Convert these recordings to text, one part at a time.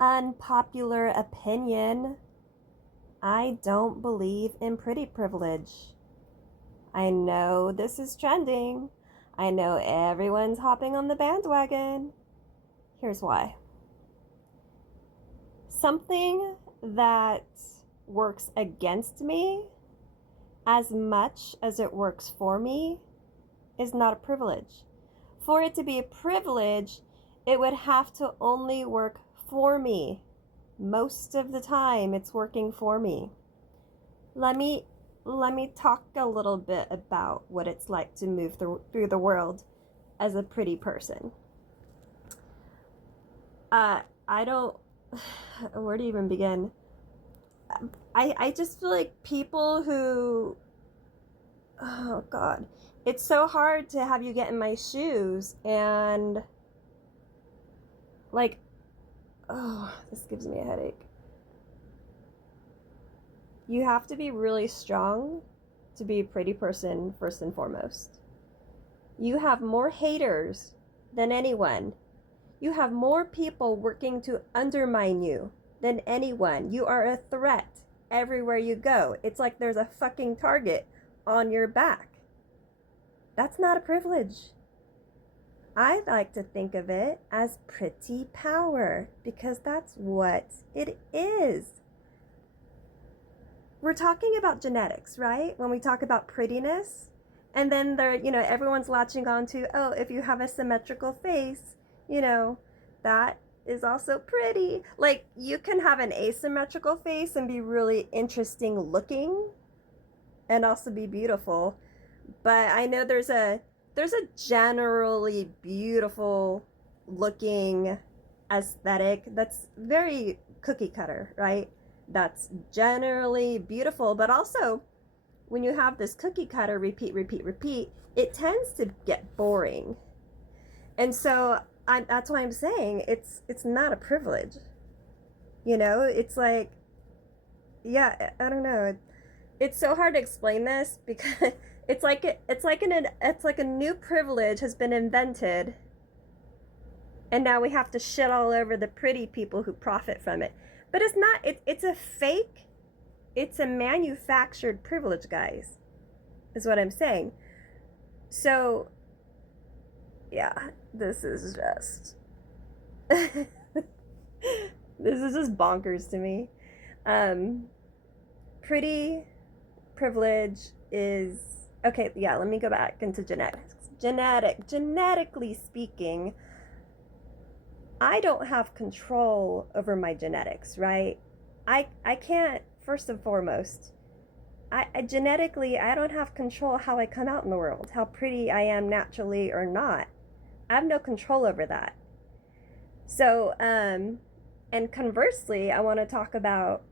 Unpopular opinion. I don't believe in pretty privilege. I know this is trending. I know everyone's hopping on the bandwagon. Here's why. Something that works against me as much as it works for me is not a privilege. For it to be a privilege, it would have to only work for me. Most of the time, it's working for me. Let me talk a little bit about what it's like to move through the world as a pretty person. I don't. Where to even begin? I just feel like people who. Oh God, it's so hard to have you get in my shoes and like, oh, this gives me a headache. You have to be really strong to be a pretty person, first and foremost. You have more haters than anyone. You have more people working to undermine you than anyone. You are a threat everywhere you go. It's like there's a fucking target on your back. That's not a privilege. I like to think of it as pretty power because that's what it is. We're talking about genetics, right? When we talk about prettiness, and then everyone's latching on to, oh, if you have a symmetrical face, that is also pretty. Like, you can have an asymmetrical face and be really interesting looking and also be beautiful. But I know there's a generally beautiful looking aesthetic that's very cookie cutter, right? That's generally beautiful, but also when you have this cookie cutter repeat, it tends to get boring. And so that's why I'm saying it's not a privilege. It's like, yeah, I don't know. It's so hard to explain this because it's like a new privilege has been invented, and now we have to shit all over the pretty people who profit from it. But it's not. It's a fake. It's a manufactured privilege, guys. Is what I'm saying. So, yeah, this is just bonkers to me. Pretty privilege is okay. Yeah, let me go back into genetics. Genetically speaking, I don't have control over my genetics, right? I can't, first and foremost, I genetically, I don't have control how I come out in the world, how pretty I am naturally or not. I have no control over that. So, and conversely, I want to talk about,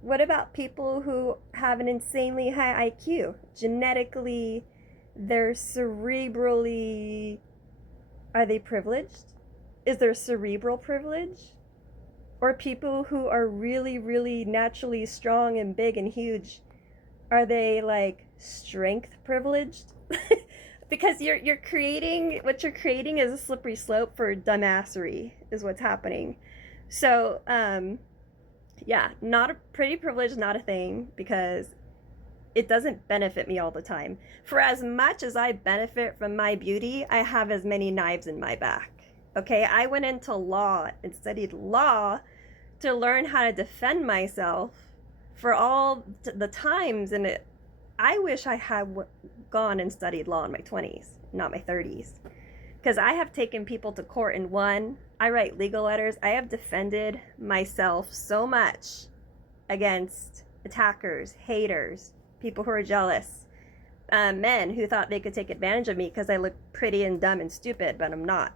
what about people who have an insanely high IQ? Genetically, they're cerebrally, are they privileged? Is there cerebral privilege? Or people who are really, really naturally strong and big and huge, are they like strength privileged? Because you're creating, what you're creating is a slippery slope for dumbassery is what's happening. So, yeah, not a pretty privilege, not a thing, because it doesn't benefit me all the time. For as much as I benefit from my beauty, I have as many knives in my back. Okay, I went into law and studied law to learn how to defend myself for all the times, and I wish I had gone and studied law in my 20s, not my 30s, because I have taken people to court and won. I write legal letters. I have defended myself so much against attackers, haters, people who are jealous, men who thought they could take advantage of me because I look pretty and dumb and stupid, but I'm not.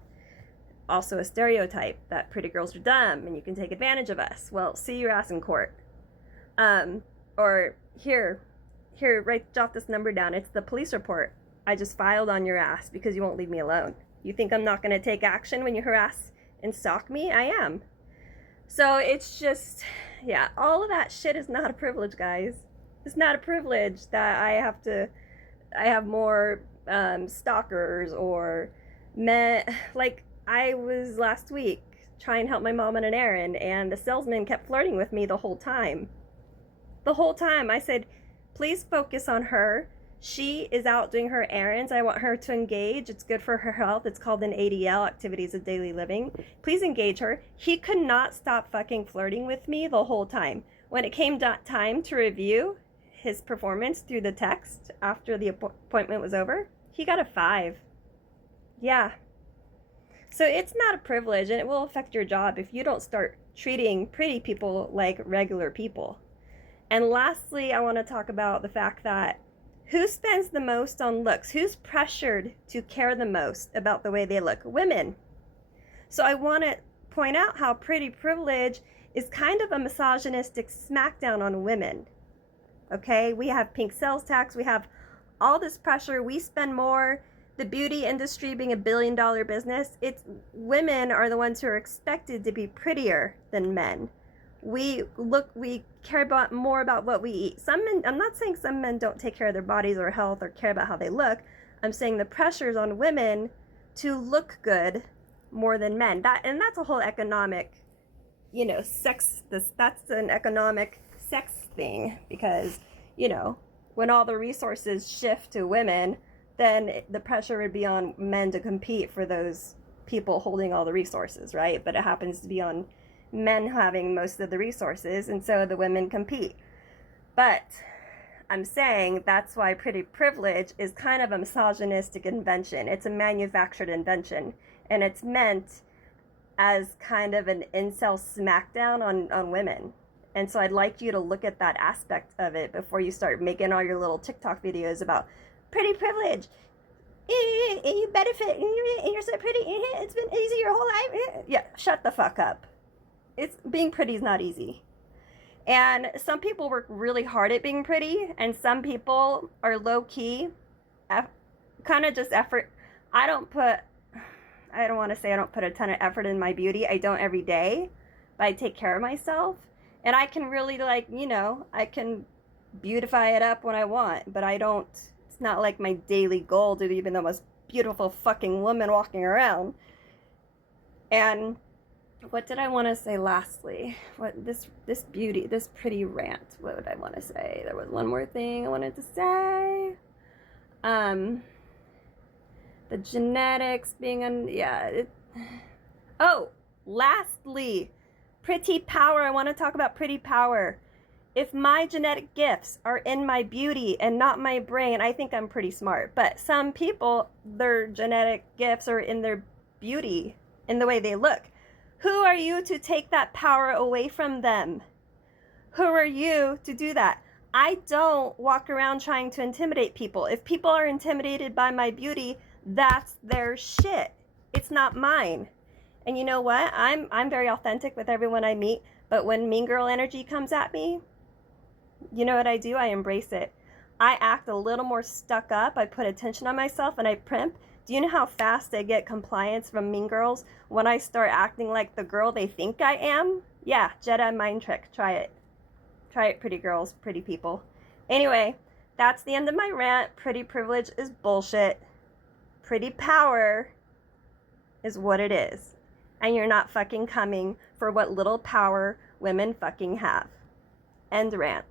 Also a stereotype that pretty girls are dumb and you can take advantage of us. Well, see your ass in court. Or here, jot this number down. It's the police report I just filed on your ass because you won't leave me alone. You think I'm not going to take action when you harass and stalk me? I am. So it's just, yeah, all of that shit is not a privilege, guys. It's not a privilege that I have more stalkers or men. Like, I was last week try and help my mom on an errand, and the salesman kept flirting with me the whole time. The whole time. I said, please focus on her. She is out doing her errands. I want her to engage. It's good for her health. It's called an ADL, Activities of Daily Living. Please engage her. He could not stop fucking flirting with me the whole time. When it came time to review his performance through the text after the appointment was over, he got a 5. Yeah. So it's not a privilege, and it will affect your job if you don't start treating pretty people like regular people. And lastly, I want to talk about the fact that who spends the most on looks? Who's pressured to care the most about the way they look? Women. So I want to point out how pretty privilege is kind of a misogynistic smackdown on women. Okay, we have pink sales tax, we have all this pressure, we spend more. The beauty industry being a $1 billion business, it's women are the ones who are expected to be prettier than men. We care about more about what we eat. Some men, I'm not saying some men don't take care of their bodies or health or care about how they look. I'm saying the pressures on women to look good more than men. That's a whole economic, that's an economic sex thing, because, when all the resources shift to women, then the pressure would be on men to compete for those people holding all the resources, right? But it happens to be on men having most of the resources, and so the women compete. But I'm saying that's why pretty privilege is kind of a misogynistic invention. It's a manufactured invention, and it's meant as kind of an incel smackdown on women. And so I'd like you to look at that aspect of it before you start making all your little TikTok videos about pretty privilege. You benefit, and you're so pretty, it's been easy your whole life. Yeah, shut the fuck up. Being pretty is not easy. And some people work really hard at being pretty, and some people are low-key, kind of just effort. I don't want to say I don't put a ton of effort in my beauty. I don't every day, but I take care of myself. And I can really, I can beautify it up when I want, but I don't, it's not like my daily goal to be the most beautiful fucking woman walking around. And what did I want to say lastly? This pretty rant, what would I want to say? There was one more thing I wanted to say. The genetics being lastly, pretty power. I want to talk about pretty power. If my genetic gifts are in my beauty and not my brain, I think I'm pretty smart. But some people, their genetic gifts are in their beauty, in the way they look. Who are you to take that power away from them? Who are you to do that? I don't walk around trying to intimidate people. If people are intimidated by my beauty, that's their shit. It's not mine. And you know what? I'm very authentic with everyone I meet, but when mean girl energy comes at me, you know what I do? I embrace it. I act a little more stuck up. I put attention on myself and I primp. Do you know how fast I get compliance from mean girls when I start acting like the girl they think I am? Yeah, Jedi mind trick. Try it. Try it, pretty girls, pretty people. Anyway, that's the end of my rant. Pretty privilege is bullshit. Pretty power is what it is. And you're not fucking coming for what little power women fucking have. End rant.